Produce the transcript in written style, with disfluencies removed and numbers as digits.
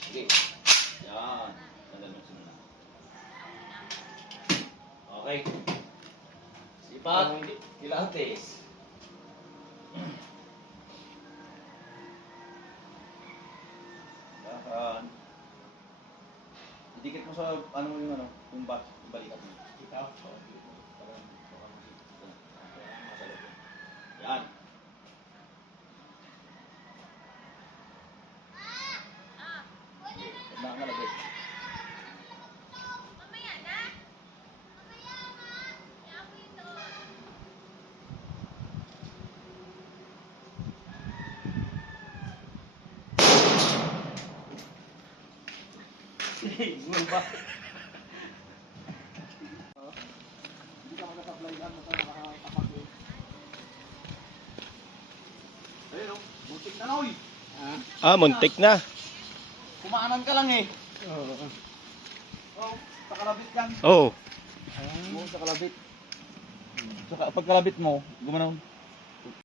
Sige. Yan. Nalaman simula. Okay. Sipat. Pilates. Dahan. Idikit mo sa ano mo yung ano, yung balikat mo. Ikaw. Yan. Huwag na nalagay. Mamaya na. Mamaya na. Yapo ito. Gulo ba? Hindi ka magkakaplay lang, makakatapak yun. Ayun o, butik na noy. Muntik na. Kumaanan ka lang eh. Oo. Oh, sa kalabit yan. Oh. Sa kalabit. Sa pagkalabit mo, gumanaw.